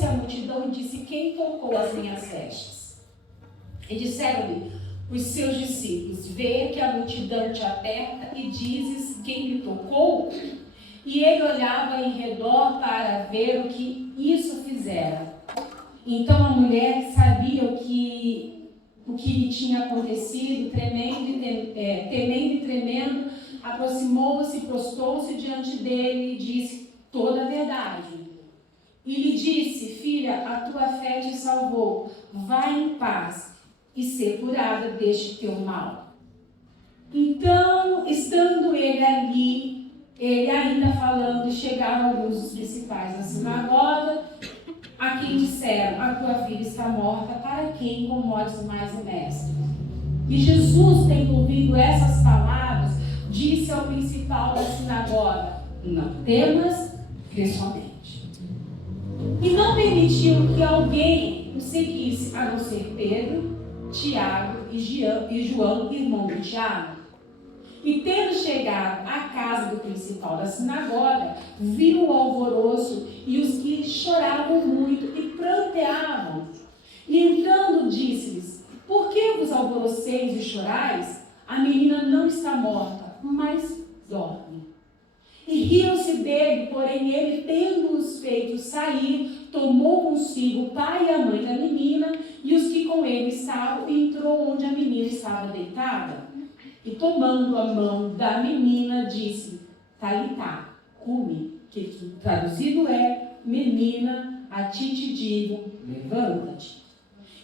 Voltou-se à multidão e disse: quem tocou as minhas vestes? E disseram-lhe os seus discípulos: vê que a multidão te aperta e dizes: quem me tocou? E ele olhava em redor para ver o que isso fizera. Então a mulher, que sabia o que lhe tinha acontecido, temendo e tremendo, aproximou-se e prostou-se diante dele e disse toda a verdade. E lhe disse: filha, a tua fé te salvou, vai em paz e ser curada deste teu mal. Então, estando ele ali, ele ainda falando, chegaram alguns dos principais da sinagoga, a quem disseram: a tua filha está morta, para quem incomodes mais o mestre? E Jesus, tendo ouvido essas palavras, disse ao principal da sinagoga: não temas, crê somente. E não permitiu que alguém o seguisse, a não ser Pedro, Tiago e João, irmão de Tiago. E tendo chegado à casa do principal da sinagoga, viu o alvoroço e os que choravam muito e pranteavam. E entrando disse-lhes: por que vos alvoroceis e chorais? A menina não está morta, mas dorme. E riam-se dele, porém ele, tendo-os feito sair, tomou consigo o pai e a mãe da menina e os que com ele estavam, e entrou onde a menina estava deitada. E tomando a mão da menina, disse: Talitá, cumi, que traduzido é: menina, a ti te digo, levanta-te.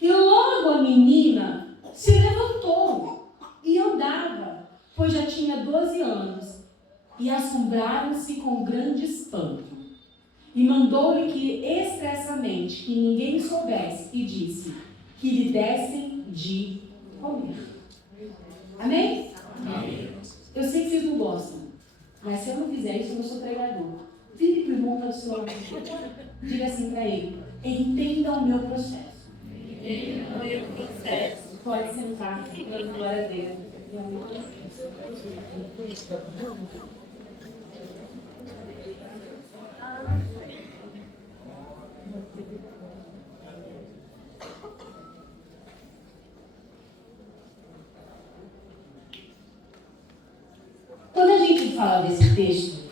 E logo a menina se levantou e andava, pois já tinha 12 anos. E assombraram-se com grande espanto. E mandou-lhe que expressamente que ninguém soubesse, e disse que lhe dessem de comer. Amém? Amém. Eu sei que vocês não gostam, mas se eu não fizer isso, eu não sou pregador. Vire para o irmão que é o seu amigo. Diga assim para ele: entenda o meu processo. Entenda o meu processo. Pode sentar, dando glória a Deus. Quando a gente fala desse texto,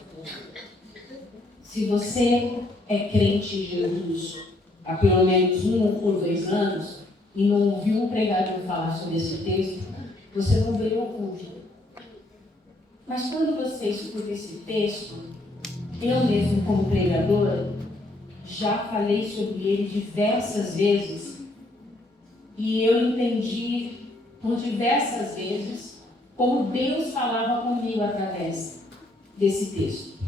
se você é crente em Jesus há pelo menos 1 ou 2 anos e não ouviu um pregador falar sobre esse texto, você não veio ao culto. Mas quando você escuta esse texto, eu mesmo como pregadora, já falei sobre ele diversas vezes e eu entendi por diversas vezes como Deus falava comigo através desse texto.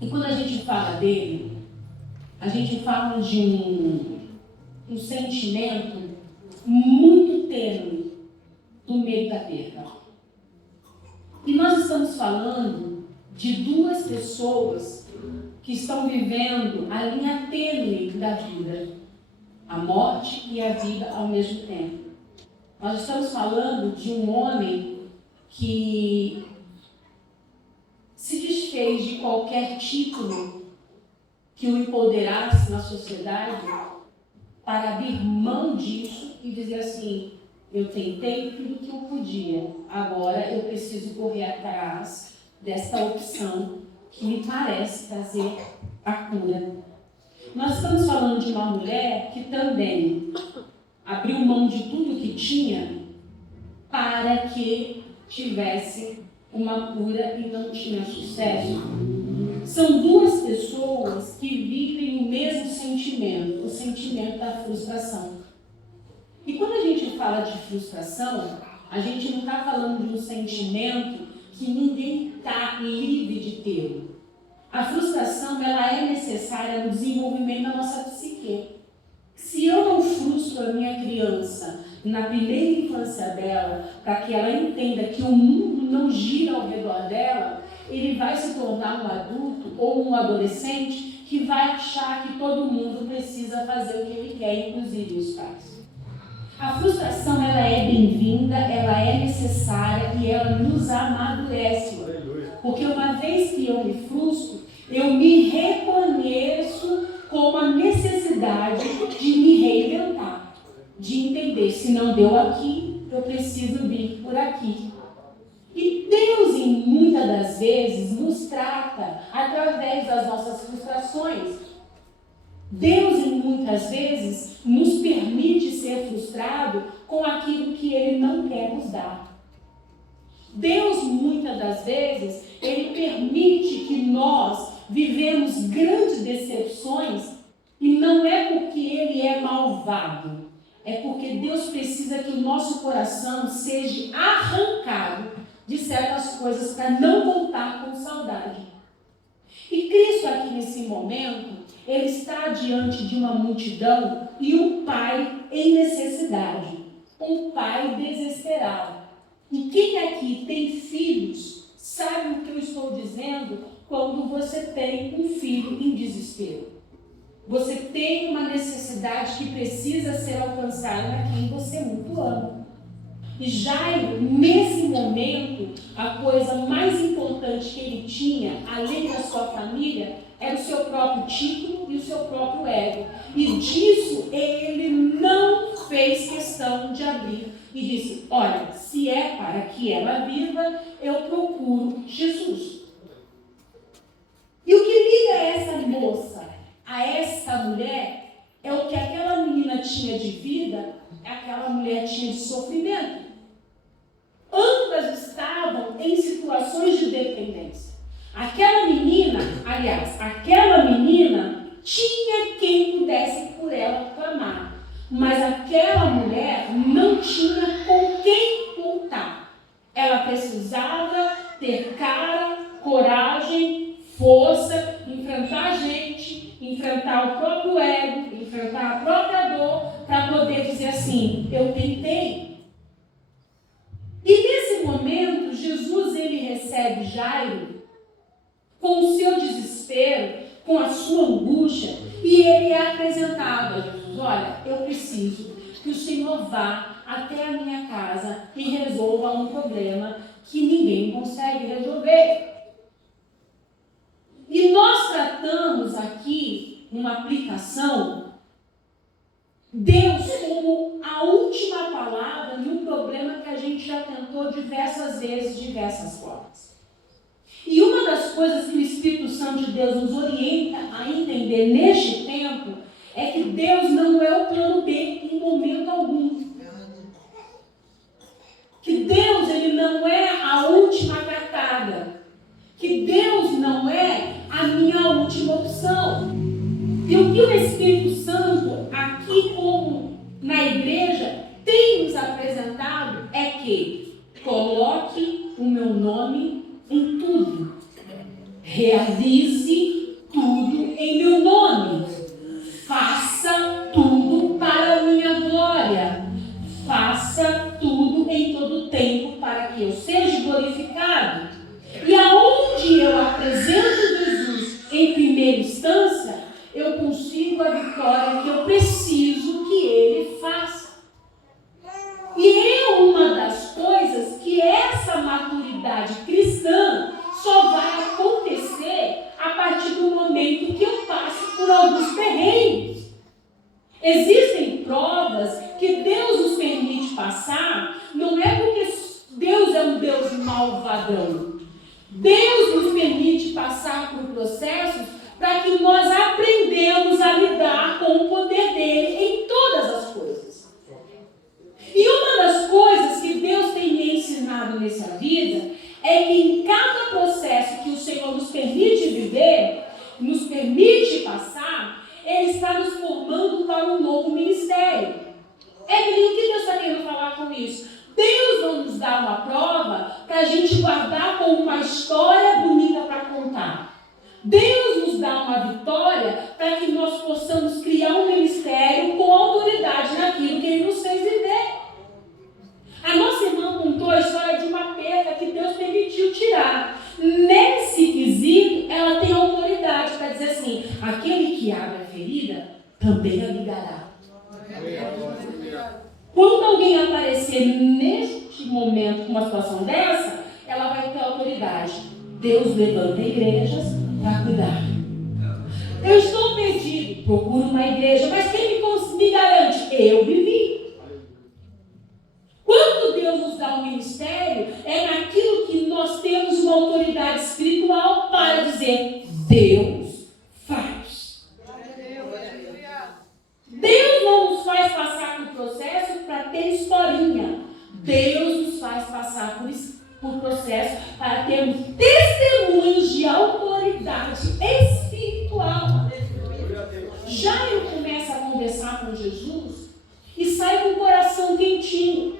E quando a gente fala dele, a gente fala de um sentimento muito tênue do meio da perda. E nós estamos falando de 2 pessoas que estão vivendo a linha tênue da vida, a morte e a vida ao mesmo tempo. Nós estamos falando de um homem que se desfez de qualquer título que o empoderasse na sociedade para abrir mão disso e dizer assim: eu tentei tudo que eu podia, agora eu preciso correr atrás desta opção que me parece trazer a cura. Nós estamos falando de uma mulher que também abriu mão de tudo que tinha para que tivesse uma cura e não tinha sucesso. São 2 pessoas que vivem o mesmo sentimento, o sentimento da frustração. E quando a gente fala de frustração, a gente não está falando de um sentimento que ninguém está livre de ter. A frustração, ela é necessária no desenvolvimento da nossa psique. Se eu não frustro a minha criança na primeira infância dela, para que ela entenda que o mundo não gira ao redor dela, ele vai se tornar um adulto ou um adolescente que vai achar que todo mundo precisa fazer o que ele quer, inclusive os pais. A frustração, ela é bem-vinda, ela é necessária e ela nos amadurece. Porque uma vez que eu me frustro, eu me reconheço com a necessidade de me reinventar, de entender, se não deu aqui, eu preciso vir por aqui. E Deus, em muitas das vezes, nos trata através das nossas frustrações. Deus, em muitas vezes, nos permite ser frustrado com aquilo que Ele não quer nos dar. Deus, muitas das vezes, Ele permite que nós vivemos grandes decepções e não é porque Ele é malvado, é porque Deus precisa que o nosso coração seja arrancado de certas coisas para não voltar com saudade. E Cristo aqui nesse momento, Ele está diante de uma multidão e um pai em necessidade, um pai desesperado. E quem aqui tem filhos, sabe o que eu estou dizendo quando você tem um filho em desespero. Você tem uma necessidade que precisa ser alcançada na quem você muito ama. E Jairo, nesse momento, a coisa mais importante que ele tinha, além da sua família, era o seu próprio título e o seu próprio ego. E disso ele não fez questão de abrir. E disse, olha, se é para que ela viva, eu procuro Jesus. E o que liga essa moça a essa mulher é o que aquela menina tinha de vida, aquela mulher tinha de sofrimento. Ambas estavam em situações de dependência. Aquela menina tinha quem pudesse por ela clamar. Mas aquela mulher não tinha com quem contar. Ela precisava ter cara, coragem, força, enfrentar a gente, enfrentar o próprio ego, enfrentar a própria dor, para poder dizer assim, eu tentei. E nesse momento, Jesus ele recebe Jairo com o seu desespero, com a sua angústia, e ele é apresentado a Jesus. Olha, eu preciso que o Senhor vá até a minha casa e resolva um problema que ninguém consegue resolver. E nós tratamos aqui, numa aplicação, Deus como a última palavra de um problema que a gente já tentou diversas vezes, diversas formas. E uma das coisas que o Espírito Santo de Deus nos orienta a entender neste tempo é que Deus não é o plano B em momento algum. Que Deus ele não é a última cartada. Que Deus não é a minha última opção. E o que o Espírito Santo, aqui como na igreja, tem nos apresentado é que coloque o meu nome em tudo. Realize tudo em meu nome. Faça tudo para a minha glória. Faça tudo em todo tempo para que eu seja glorificado. E aonde eu apresento Jesus em primeira instância, eu consigo a vitória que eu preciso que Ele faça. E é uma das coisas que essa maturidade cristã só vai acontecer a partir do momento que eu passo por alguns terrenos. Existem provas que Deus nos permite passar, não é porque Deus é um Deus malvadão. Deus nos permite passar por processos para que nós aprendamos a lidar com o poder dele em todas as coisas. E uma das coisas que Deus tem me ensinado nessa vida é que em cada processo que o Senhor nos permite viver, nos permite passar, Ele está nos formando para um novo ministério. Evelyn, o que Deus está querendo falar com isso? Deus não nos dá uma prova para a gente guardar como uma história bonita para contar. Deus nos dá uma vitória para que nós possamos criar um ministério com autoridade naquilo que Ele nos fez viver. A nossa irmã contou a história de uma perda que Deus permitiu tirar. Nesse quesito, ela tem autoridade para dizer assim, aquele que abre a ferida, também a ligará. Quando alguém aparecer neste momento com uma situação dessa, ela vai ter autoridade. Deus levanta igrejas para cuidar. Eu estou perdido. Amém. Procuro uma igreja, mas quem me garante? Eu vivi. Quando Deus nos dá um ministério, é naquilo que nós temos uma autoridade espiritual para dizer: Deus faz. Deus não nos faz passar por processo para ter historinha. Deus nos faz passar por processo para termos testemunhos de autoridade espiritual. Jairo começa a conversar com Jesus e sai com o coração quentinho.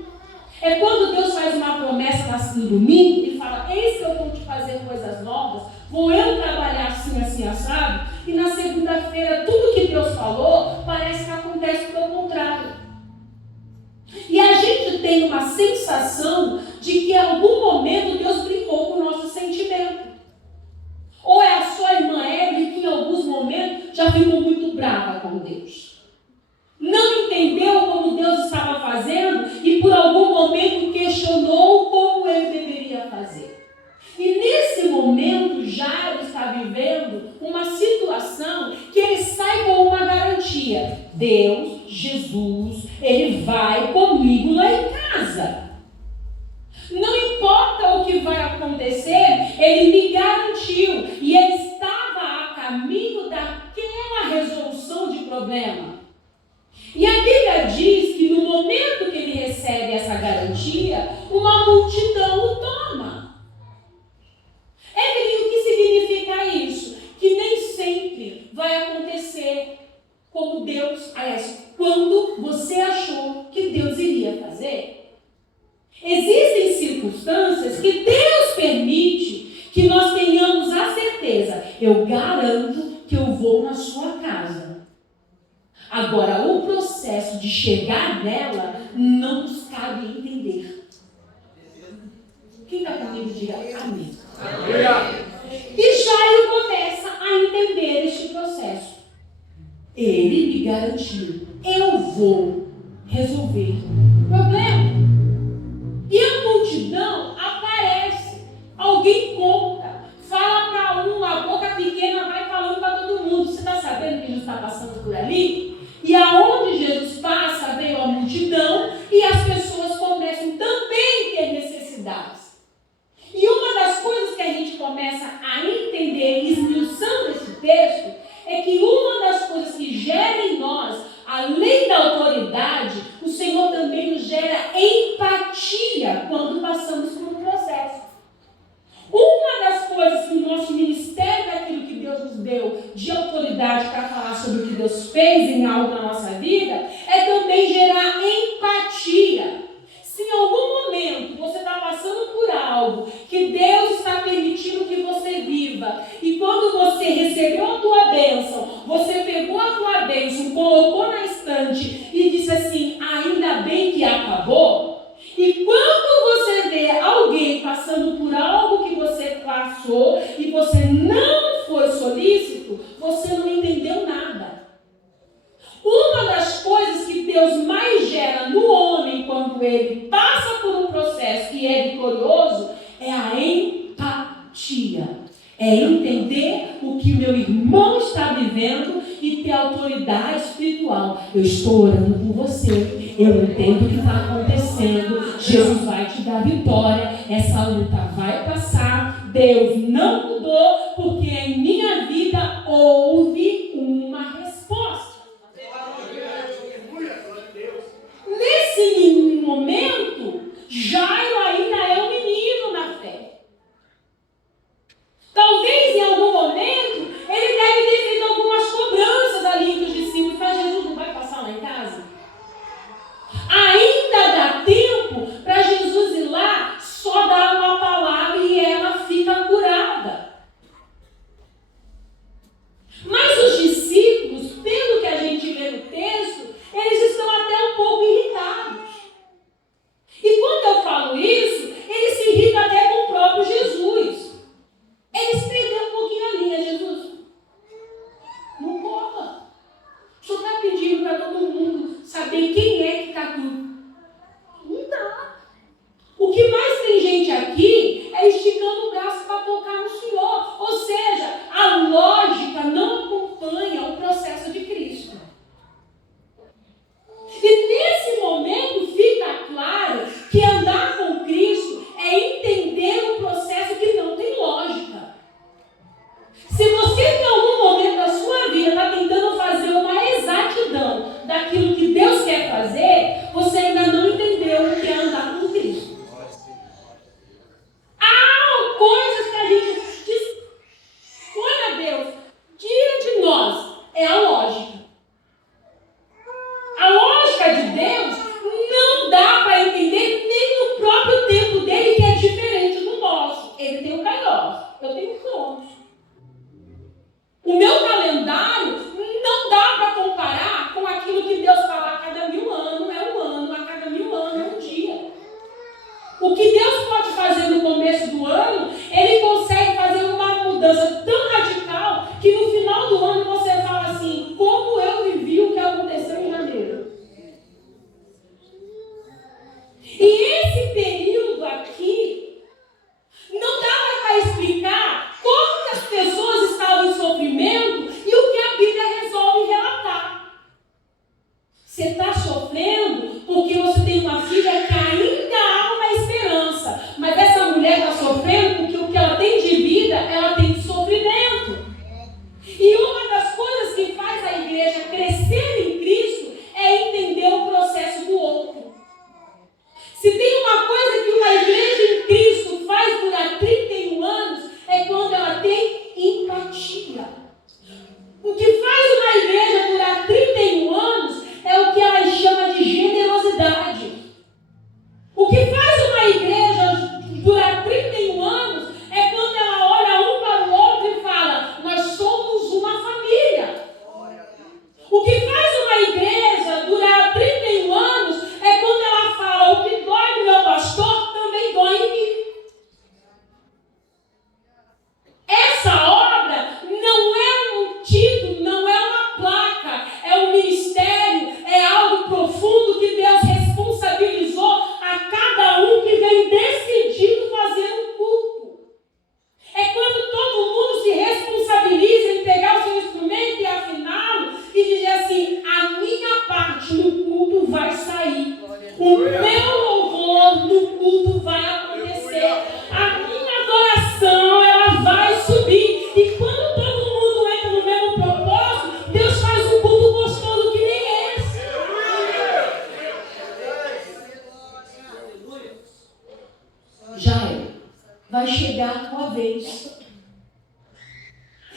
É quando Deus faz uma promessa no domingo e fala: eis que eu vou te fazer coisas novas, vou eu trabalhar assim, assim, assado, e na segunda-feira tudo que Deus falou parece que acontece pelo contrário. E a gente tem uma sensação de que em algum momento Deus brincou com o nosso sentimento. Ou é a sua irmã Evelyn que em alguns momentos já ficou muito brava com Deus. Não entendeu como Deus estava fazendo e por algum momento questionou como ele deveria fazer. E nesse momento Jairo está vivendo uma situação que ele sai com uma garantia: Deus, Jesus, ele vai comigo lá em casa. Não importa o que vai acontecer, ele me garantiu. E ele estava a caminho daquela resolução de problema. E a Bíblia diz que no momento que ele recebe essa garantia, uma multidão o toma. Evelyn, o que significa isso? Que nem sempre vai acontecer como Deus, quando você achou que Deus iria fazer. Existem circunstâncias que Deus permite que nós tenhamos a certeza: eu garanto que eu vou na sua casa. Agora, o processo de chegar nela não nos cabe entender. Quem está comigo, diga amém. E Jairo começa a entender este processo. Ele me garantiu: eu vou resolver o problema. E a multidão aparece. Alguém conta, fala para um, a boca pequena vai falando para todo mundo. Você está sabendo que Jesus está passando por ali? E aonde Jesus passa, veio a multidão e as pessoas começam também a ter necessidades. E uma das coisas que a gente começa a entender, esmiuçando esse texto, é que uma das coisas que gera em nós, além da autoridade, o Senhor também nos gera empatia quando passamos por um processo. Uma das coisas que o nosso ministério, daquilo que Deus nos deu de autoridade para falar sobre o que Deus fez em algo na nossa vida, é também gerar empatia. Se em algum momento você está passando por algo que Deus está permitindo que você viva, e quando você recebeu a tua bênção, você pegou a tua bênção, colocou na estante e disse assim: ainda bem que acabou. E quando você vê alguém passando por algo que você passou e você não foi solícito, você não entendeu nada. Uma das coisas que Deus mais gera no homem quando ele passa por um processo e é vitorioso é a empatia. É entender o que o meu irmão está vivendo e ter autoridade espiritual. Eu estou orando por você. Eu entendo o que está acontecendo. Jesus vai te dar vitória. Essa luta vai passar. Deus não mudou, porque em minha vida houve uma resposta. Nesse momento, Jairo ainda é um menino na fé. Talvez em algum momento ele deve ter feito algumas cobranças ali entre os discípulos, mas Jesus não vai passar lá em casa. Ainda dá tempo para Jesus ir lá, só dar uma palavra e ela fica curada. Mas os discípulos, pelo que a gente vê no texto, eles estão até um pouco irritados. E quando eu falo isso, eles se irritam até com o próprio Jesus. Eles perderam um pouquinho a linha, Jesus. Não corra. O senhor está pedindo para todo mundo saber quem é que está aqui. Não dá. O que mais tem gente aqui é esticando o braço para tocar no Senhor. Ou seja, a lógica não acompanha o processo de Cristo. O meu louvor no culto vai acontecer. A minha adoração, ela vai subir. E quando todo mundo entra no mesmo propósito, Deus faz um culto gostoso que nem esse. Jairo, vai chegar a tua vez.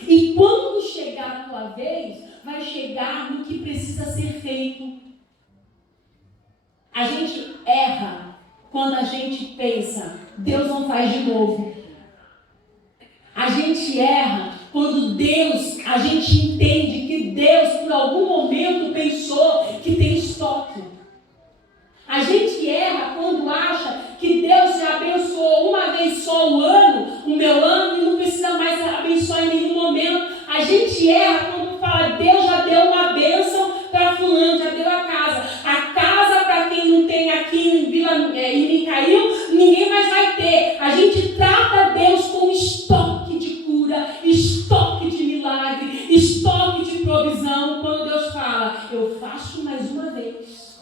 E quando chegar a tua vez, vai chegar no que precisa ser feito. A gente erra quando a gente pensa, Deus não faz de novo. A gente erra quando a gente entende que Deus, por algum momento, pensou que tem estoque. A gente erra quando acha que Deus já abençoou uma vez só o meu ano, e não precisa mais abençoar em nenhum momento. A gente erra quando fala, Deus já deu uma bênção para fulano, já deu a casa. A casa, para quem não tem aqui em Micael, ninguém mais vai ter. A gente trata Deus com estoque de cura, estoque de milagre, estoque de provisão. Quando Deus fala, eu faço mais uma vez.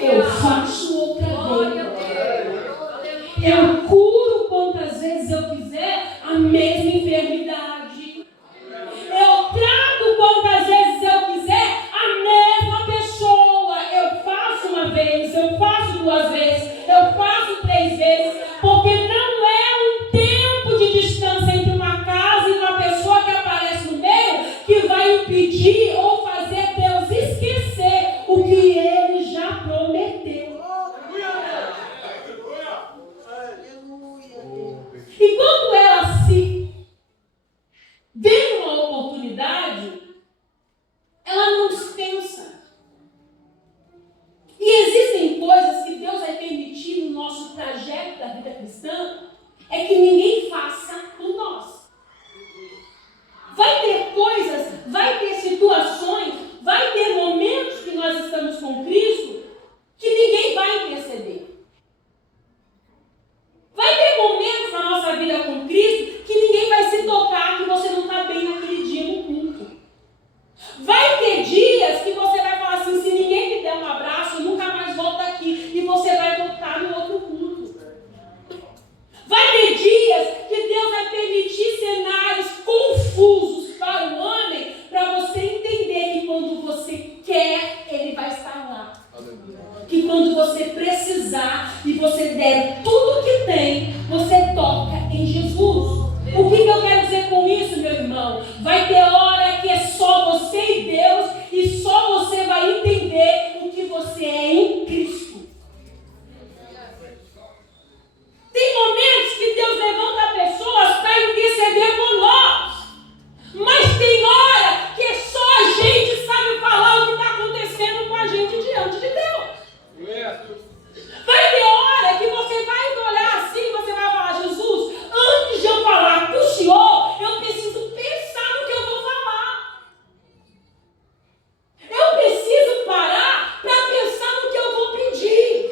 Eu faço outra vez. Eu curo quantas vezes eu quiser a mesma enfermidade. Eu trato quantas vezes eu quiser a mesma pessoa. Eu faço uma vez, eu faço duas vezes, eu faço 3 vezes, porque não é um tempo de distância entre uma casa e uma pessoa que aparece no meio que vai impedir ou fazer Deus esquecer o que Ele já prometeu. E quando ela se vê uma oportunidade, ela não dispensa. E existem coisas que Deus vai permitir no nosso trajeto da vida cristã, é que ninguém faça por nós. Vai ter coisas, vai ter situações, vai ter momentos que nós estamos com Cristo que ninguém vai interceder. Vai ter momentos na nossa vida com Cristo que ninguém vai se tocar que você não está bem naquele dia no culto. Vai ter dias que você vai falar assim, se ninguém me der um abraço, eu nunca mais volto aqui. E você vai voltar no outro culto. Vai ter dias que Deus vai permitir cenários confusos para o homem, para você entender que quando você quer, Ele vai estar lá. Que quando você precisar e você der tudo que tem, você toca em Jesus. O que eu quero dizer com isso, meu irmão? Vai ter hora que é só você e Deus, e só você vai entender o que você é em Cristo. Tem momentos que Deus levanta pessoas para interceder por nós. Mas tem hora que só a gente sabe falar o que está acontecendo com a gente diante de Deus. Vai ter hora que você vai olhar assim e você vai falar, Jesus, antes de eu falar para o Senhor, eu preciso pensar no que eu vou falar. Eu preciso parar para pensar no que eu vou pedir.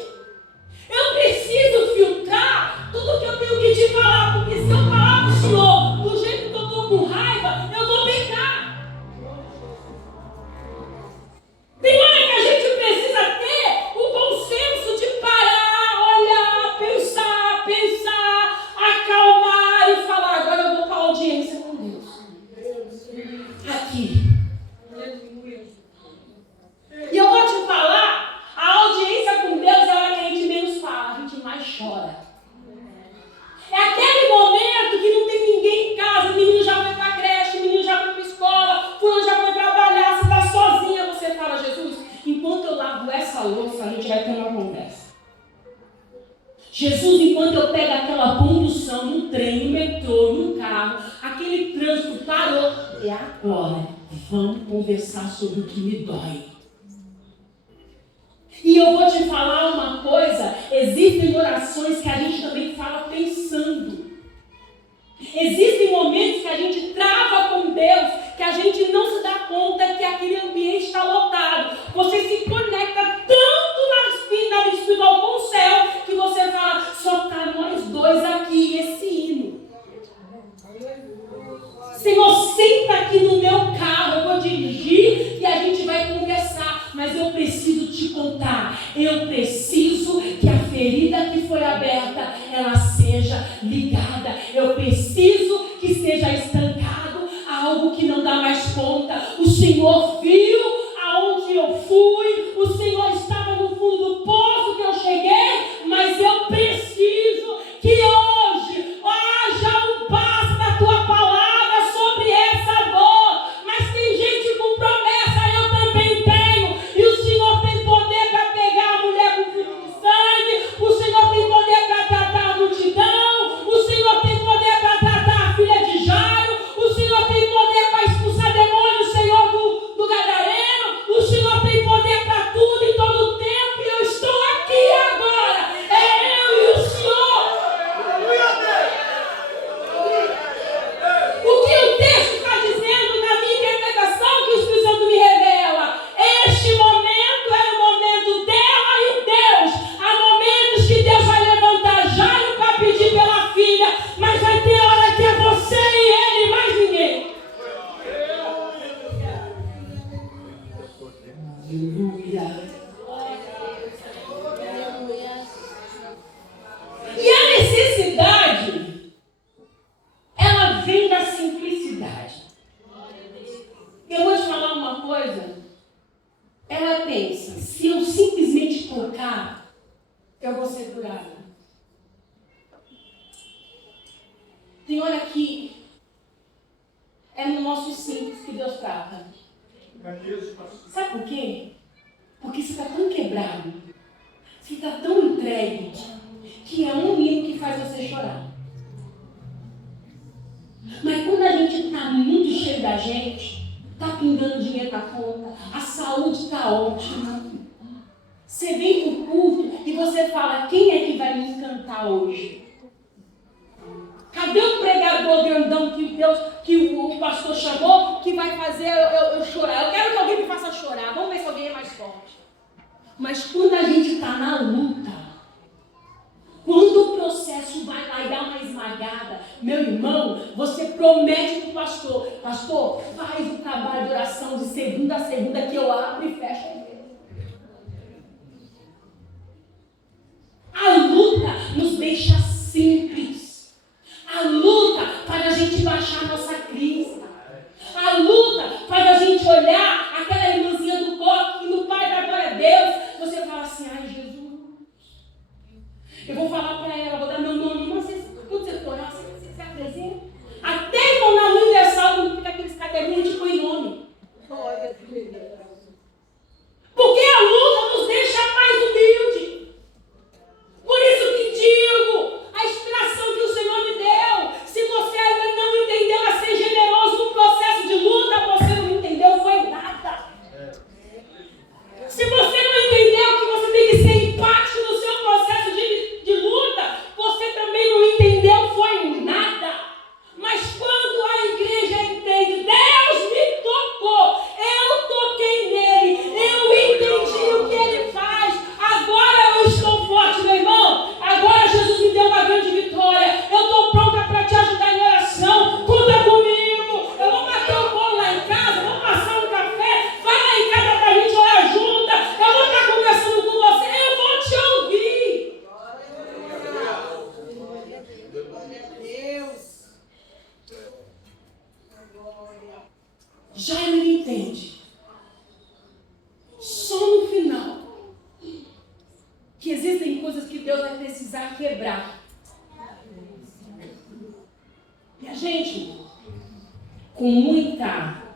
Eu preciso filtrar tudo que eu tenho que te falar, porque se eu falar para o Senhor do jeito que eu estou com raiva, eu vou pecar. Tem hora que a gente precisa ter o bom senso de parar, olhar, pensar, acalmar e falar, agora eu vou para a audiência com Deus. Aqui. E eu vou te falar, a audiência com Deus é a hora que a gente menos fala, a gente mais chora. É aquele momento que não tem ninguém em casa, o menino já foi para a creche, o menino já foi para a escola, fulano já foi trabalhar, você está sozinha, você fala, Jesus, enquanto eu lavo essa louça, a gente vai ter uma conversa. Jesus, enquanto eu pego aquela condução no trem, no metrô, no carro, aquele trânsito parou, é agora, vamos conversar sobre o que me dói. E eu vou te falar uma coisa, existem orações que a gente também fala pensando. Existem momentos que a gente trava com Deus, que a gente não se dá conta que aquele ambiente está lotado. Você se conecta tanto na vida espiritual com o céu, que você fala, só está nós dois aqui, esse hino. Senhor, senta aqui no meu carro, eu vou dirigir e a gente vai conversar, mas eu preciso te contar Aleluia. E a necessidade, ela vem da simplicidade. Eu vou te falar uma coisa. Ela pensa, se eu simplesmente tocar, eu vou ser curada. Tem hora que é no nosso simples que Deus trata. Sabe por quê? Porque você está tão quebrado, você está tão entregue, que é um hino que faz você chorar. Mas quando a gente está muito cheio da gente, está pingando dinheiro na conta, a saúde está ótima, você vem para o culto e você fala, quem é que vai me encantar hoje? Cadê o pregador grandão que o pastor chamou, que vai fazer eu chorar? Eu quero que alguém me faça chorar, vamos ver se alguém é mais forte. Mas quando a gente está na luta, quando o processo vai lá e dá uma esmagada, meu irmão, você promete para o pastor, pastor, faz o trabalho de oração de segunda a segunda que eu abro e fecho a igreja. A luta nos deixa simples. A luta faz a gente baixar a nossa crise. A luta faz a gente olhar aquela irmãzinha do coque e no Pai da glória a Deus, você fala assim, ai Jesus. Eu vou falar para ela, vou dar meu nome, mas quando você for orar, você se apresenta. Até quando na universal, quando fica aqueles caderninhos, a gente põe nome. Porque a luta nos deixa mais humilde. Por isso que digo, a inspiração que o Senhor me deu, se você ainda não entendeu a ser generoso no processo de luta, você não entendeu, foi nada. Se você não entendeu que você tem que ser empático no seu processo de luta, você também não entendeu, foi nada. Mas quando a igreja entende, Deus me tocou, eu toquei nele, eu entendi o que ele faz, agora eu estou forte, meu irmão, agora Jesus me deu uma grande vitória, eu estou pronta para te ajudar em oração, conta comigo, eu vou bater o bolo lá em casa, vou passar um café, vai lá em casa para a gente orar junta, eu vou estar conversando com você, eu vou te ouvir. Já ele entende, só no final, que existem coisas que Deus vai precisar quebrar. E a gente, com muita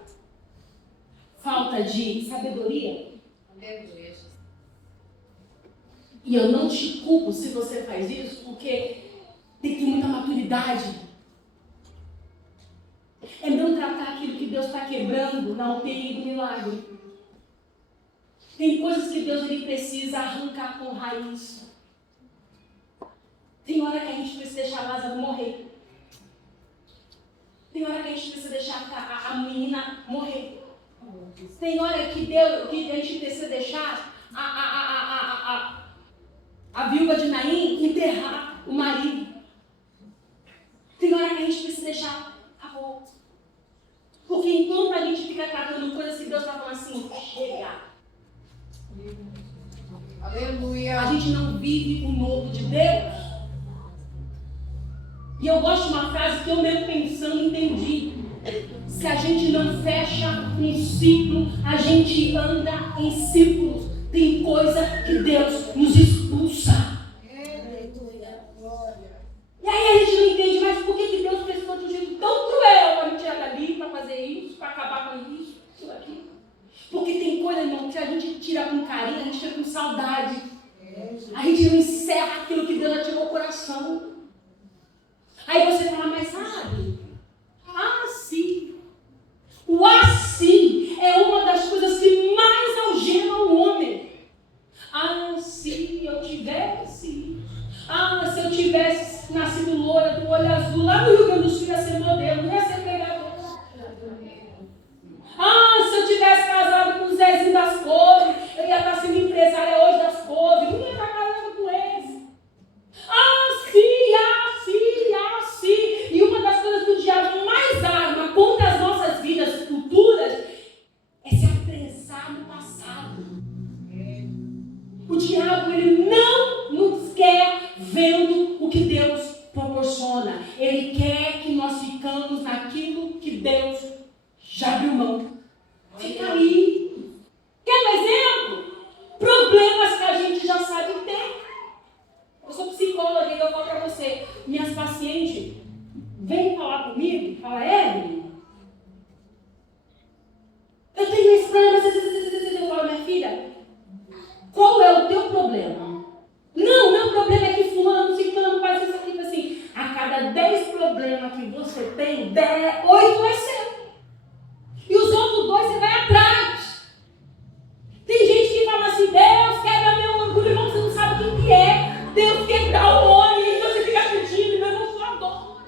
falta de sabedoria, e eu não te culpo se você faz isso, porque tem que ter muita maturidade. É não tratar aquilo que Deus está quebrando na UTI do milagre. Tem coisas que Deus ele precisa arrancar com raiz. Tem hora que a gente precisa deixar Lázaro morrer. Tem hora que a gente precisa deixar a menina morrer. Tem hora que a gente precisa deixar a viúva de Naim enterrar o marido. Tem hora que a gente precisa deixar a roupa. Porque enquanto a gente fica tratando coisas que Deus está falando assim, chega. Aleluia. A gente não vive o novo de Deus. E eu gosto de uma frase que eu mesmo pensando entendi. Se a gente não fecha um ciclo, a gente anda em círculos. Tem coisa que Deus nos expulsa. E aí a gente não entende, mas por que Deus pensou de um jeito tão cruel para me tirar dali, para fazer isso, para acabar com isso, tudo aquilo? Porque tem coisa, irmão, que a gente tira com carinho, a gente tira com saudade. A gente não encerra aquilo que Deus ativou o coração. Aí você fala, mas sabe? Sim. O assim é uma das coisas que mais algemam o homem. Se eu tivesse. Se eu tivesse nascido loura, do olho azul, lá no Rio Grande do Sul ia ser modelo, não ia ser pregador. Se eu tivesse casado com o Zezinho das Couves, eu ia estar sendo empresária hoje das Couves, não ia estar casado com eles. Sim. E uma das coisas que o diabo mais arma contra as nossas vidas futuras está no passado. O diabo, ele não nos quer vendo o que Deus proporciona. Ele quer que nós ficamos naquilo que Deus já abriu mão. Fica aí. Quer um exemplo? Problemas que a gente já sabe ter. Eu sou psicóloga e eu falo para você, minhas pacientes, vem falar comigo, fala, Evelyn, eu tenho esse problema, eu falo, minha filha, qual é o teu problema? Não, meu problema é que fulano faz isso aqui, assim, a cada 10 problemas que você tem, 8 é seu. E os outros 2 você vai atrás. Tem gente que fala assim, Deus quebra meu orgulho, irmão, você não sabe o que é. Deus quebrar o homem, e você fica pedindo, mas eu sou a dor.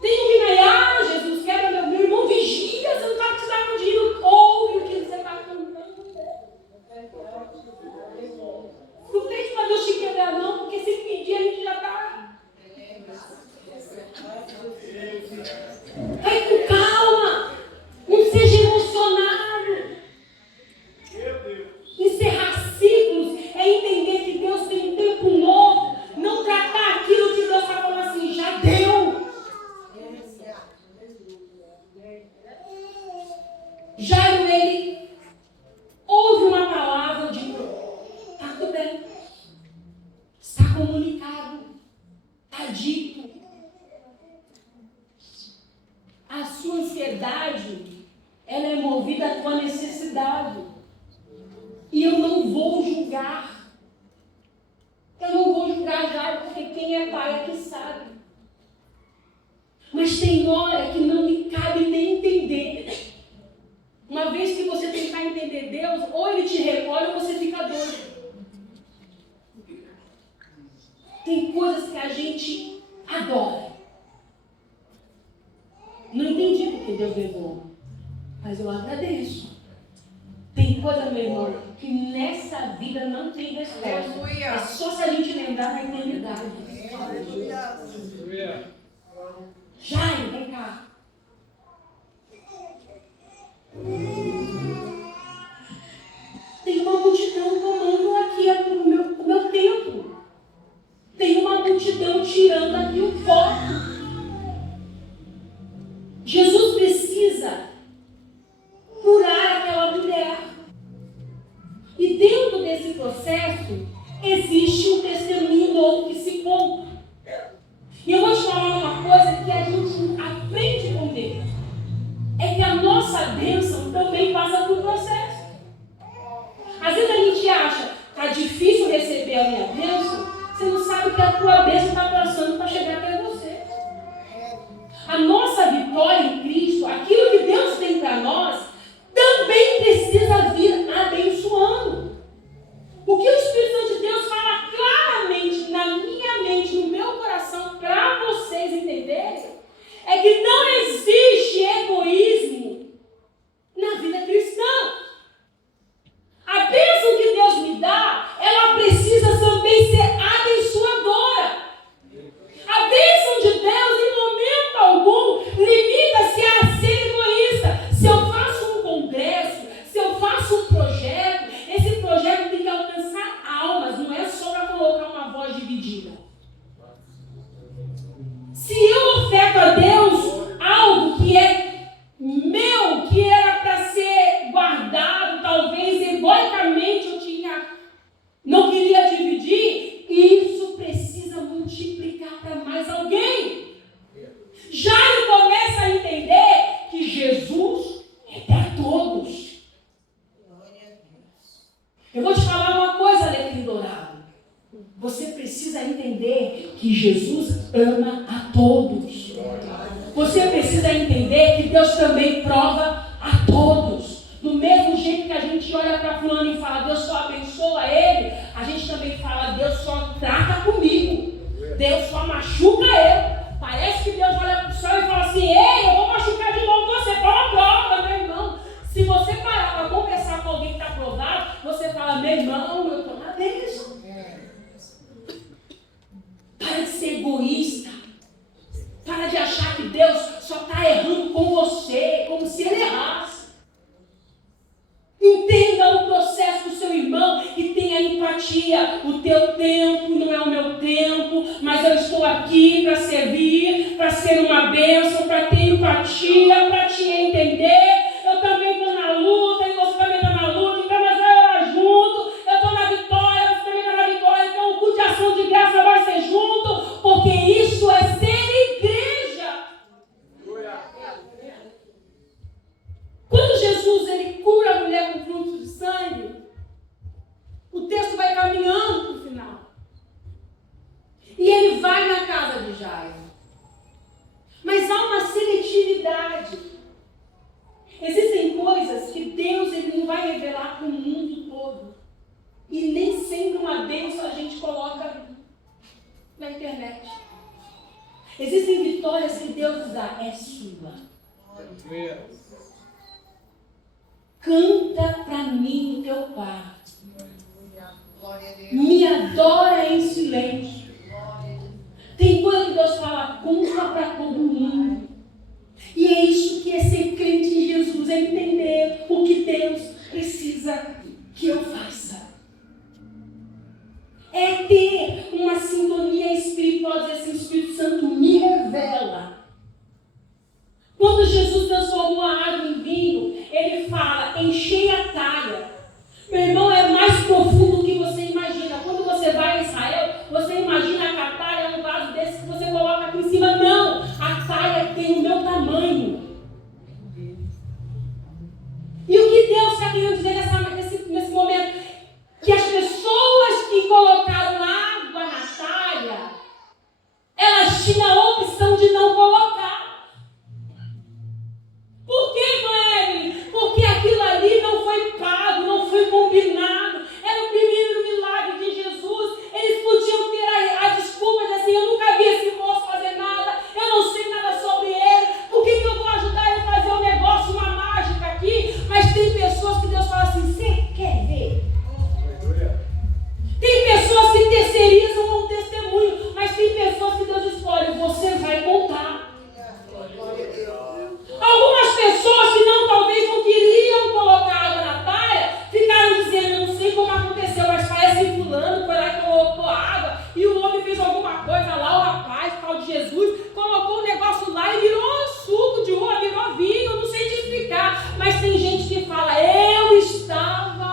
Tem um que vai, Jesus quebra meu irmão, vigia, você não sabe o que você está pedindo, ouve o que você está cantando. Não pede para Deus te quebrar não, porque se pedir a gente já está. Vai com calma, não seja emocionado. Encerrar ciclos é entender que Deus tem um tempo novo, não tratar aquilo que Deus está falando assim, já deu. Jairo, ele ouve uma palavra de está tudo bem, está comunicado, está dito. A sua ansiedade, ela é movida à tua necessidade. E eu não vou julgar. Eu não vou julgar Jairo, porque quem é pai é que sabe. Mas tem hora que não me cabe nem entender. Uma vez que você tentar entender Deus, ou ele te recolhe ou você fica doido. Tem coisas que a gente adora. Não entendi porque Deus levou, mas eu agradeço. Tem coisa, meu irmão, que nessa vida não tem resposta. É só se a gente lembrar na eternidade. Jairo, vem cá. Tem uma multidão tomando aqui o meu tempo. Tem uma multidão tirando aqui o foco. Jesus precisa curar aquela mulher. E dentro desse processo, existe um testemunho novo que se conta. E eu vou te falar uma coisa que a gente aprende com Deus. É que a nossa bênção também passa por processo. Às vezes a gente acha, está difícil receber a minha bênção, você não sabe que a tua bênção está passando para chegar até você. A nossa vitória em Cristo, aquilo que Deus tem para nós, também precisa vir abençoando. O que o Espírito Santo de Deus fala claramente na minha mente, no meu coração, para vocês entenderem, é que não existe egoísmo na vida cristã. A bênção que Deus me dá, ela precisa também ser abençoadora. A bênção de Deus, em momento algum, limita-se a ser egoísta. Se eu faço um congresso, se eu faço um projeto, esse projeto tem que alcançar almas, não é só para colocar uma voz dividida. Se eu oferto a Deus algo que é meu, que era para ser guardado, talvez egoicamente eu não queria dividir, isso precisa multiplicar para mais alguém. Jairo começa a entender que Jesus é para todos. Eu vou te falar uma coisa, Alecrim Dourado. Você precisa entender que Jesus ama a todos. Você precisa entender que Deus também prova a todos. Do mesmo jeito que a gente olha para fulano e fala, Deus só abençoa ele, a gente também fala, Deus só trata comigo. Deus só machuca ele. Parece que Deus olha para o céu e fala assim, ei, eu vou machucar de novo você, toma prova, meu irmão. Se você parar para conversar com alguém que está provado, você fala, meu irmão, eu estou na bênção. Para de ser egoísta. Para de achar que Deus só está errando com você, como se ele aqui para servir, para ser uma bênção, para ter empatia, para te entender. Eu também estou na luta, e você também está na luta, então nós vamos orar junto. Eu estou na vitória, você também está na vitória, então o culto de ação de graça vai ser junto, porque isso é ser igreja. Quando Jesus ele cura a mulher com fluxo de sangue, o texto vai caminhando para o final. E ele vai na casa de Jairo. Mas há uma seletividade. Existem coisas que Deus ele não vai revelar para o mundo todo. E nem sempre uma bênção a gente coloca na internet. Existem vitórias que Deus dá. É sua. Canta para mim no teu quarto. Me adora em silêncio. Tem coisa que Deus fala, conta para todo mundo. E é isso que é ser crente em Jesus, é entender o que Deus precisa que eu faça. É ter uma sintonia espiritual, dizer assim, o Espírito Santo me revela. Quando Jesus transformou a água em vinho, ele fala, enchei a talha. Meu irmão, é mais profundo do que você imagina. Quando você vai a Israel, você imagina que a talha é um vaso desse que você coloca aqui em cima. Não, a talha tem o meu tamanho. E o que Deus está querendo dizer nesse momento? Que as pessoas que colocaram água na talha, elas tinham a opção de não colocar. Por que, mãe? Porque aquilo ali não foi pago, não foi combinado. Era o primeiro milagre de Jesus. Eles podiam ter a desculpa de assim, eu nunca vi esse moço fazer nada, eu não sei nada sobre ele, por que eu vou ajudar ele a fazer um negócio, uma mágica aqui? Mas tem pessoas que Deus fala assim, você quer ver? Tem pessoas que terceirizam um testemunho, mas tem pessoas que Deus escolhe, você vai contar. Algumas pessoas que talvez não queriam colocar água na talha, ficaram dizendo, eu não sei como aconteceu, mas parece que fulano foi lá e colocou água, e o homem fez alguma coisa lá, o rapaz, o tal de Jesus, colocou um negócio lá e virou suco de uva, virou vinho, eu não sei te explicar, mas tem gente que fala, eu estava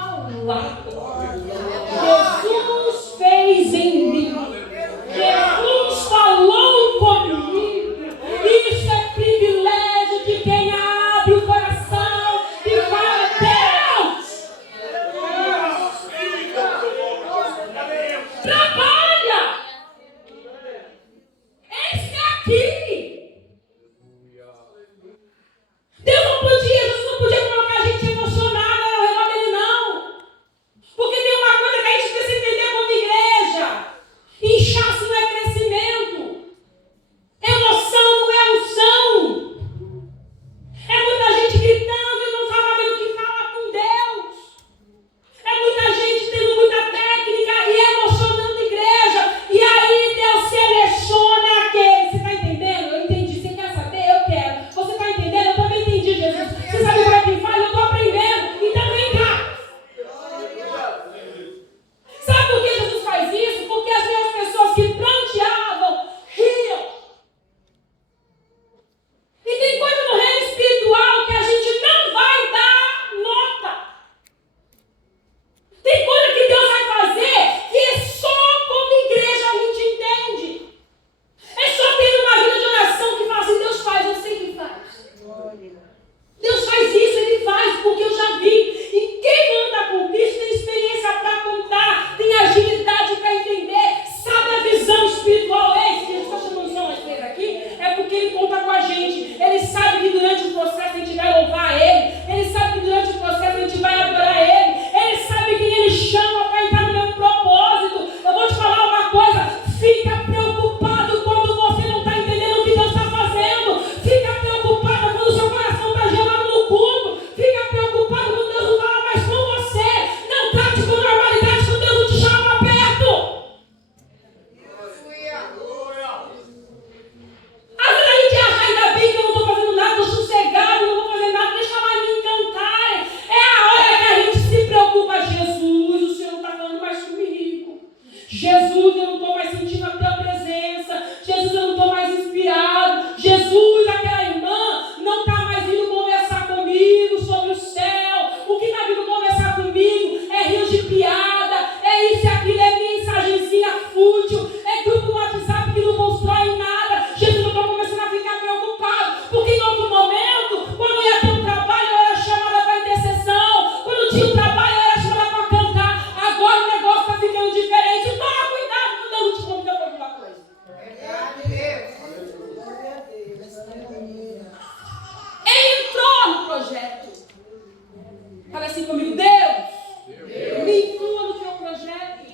assim comigo: Deus, me inclua no teu projeto.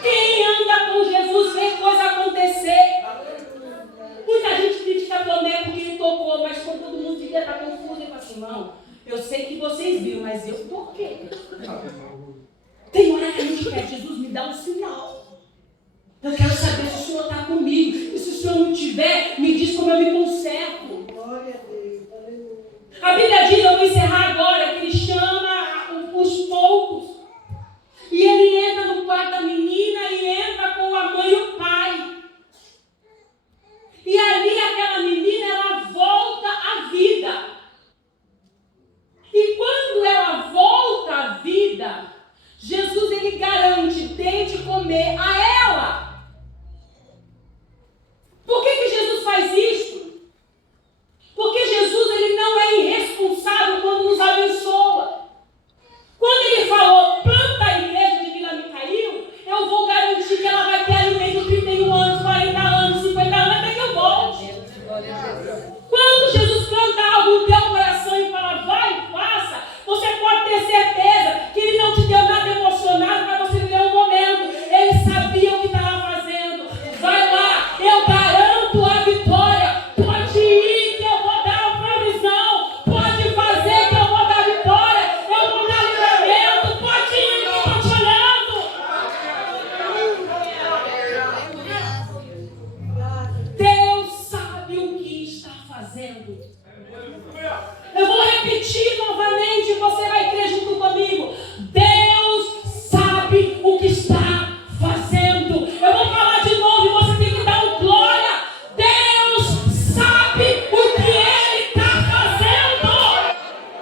Quem anda com Jesus vê coisa acontecer. Muita gente critica Tomé porque ele tocou, mas quando todo mundo devia estar confuso, ele fala assim: não, eu sei que vocês viram, mas eu toquei. Tem hora que a gente quer: Jesus, me dá um sinal. Eu quero saber se o Senhor está comigo. E se o Senhor não estiver, me diz como eu me conserto. A Bíblia diz